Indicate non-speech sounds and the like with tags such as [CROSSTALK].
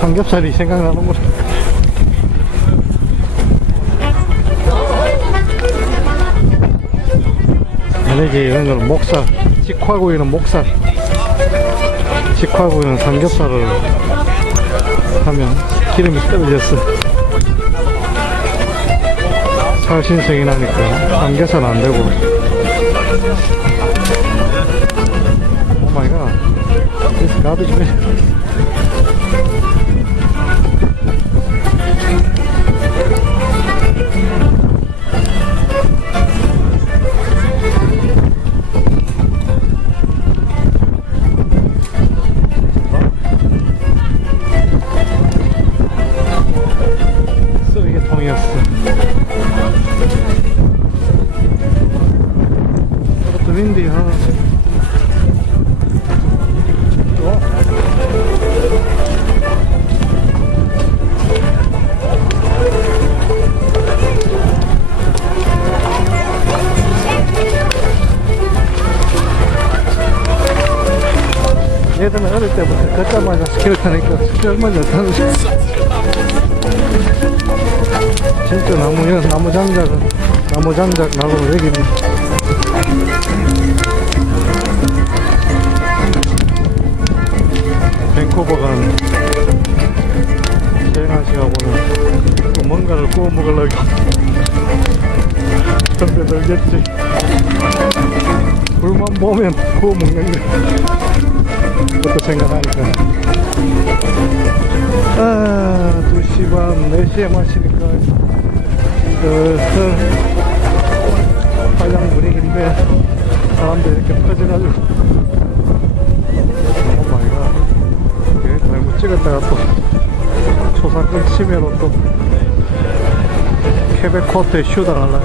삼겹살이 생각나는구나 만약에 이런 거는 목살 직화구이는 목살. 직화구이는 삼겹살을 하면 기름이 떨어졌어. 살신성이 나니까 삼겹살은 안 되고. 오 마이 갓. This garbage. 쓰레기통이었어. 저것도 윈디야. 어? 얘들은 어릴 때부터 걷자마자 스키를 타니까 얼마나 잘 타는지 진짜 나무, 나무 장작은, 나무 장작 나무를 여기는. 밴쿠버 간 세나 씨하고는 또 뭔가를 구워 먹으려고. [LAUGHS] 근데 늘겠지. 불만 보면 구워 먹는 거. 그것도 생각하니까. 아, 2시 반, 4시에 마시니까 슬슬 화장 분위기인데 사람들이 이렇게 퍼져가지고 오 마이 갓. 이게 잘못 찍었다가 또 초상권 치면은 또 케벡 코트에 슈 당할라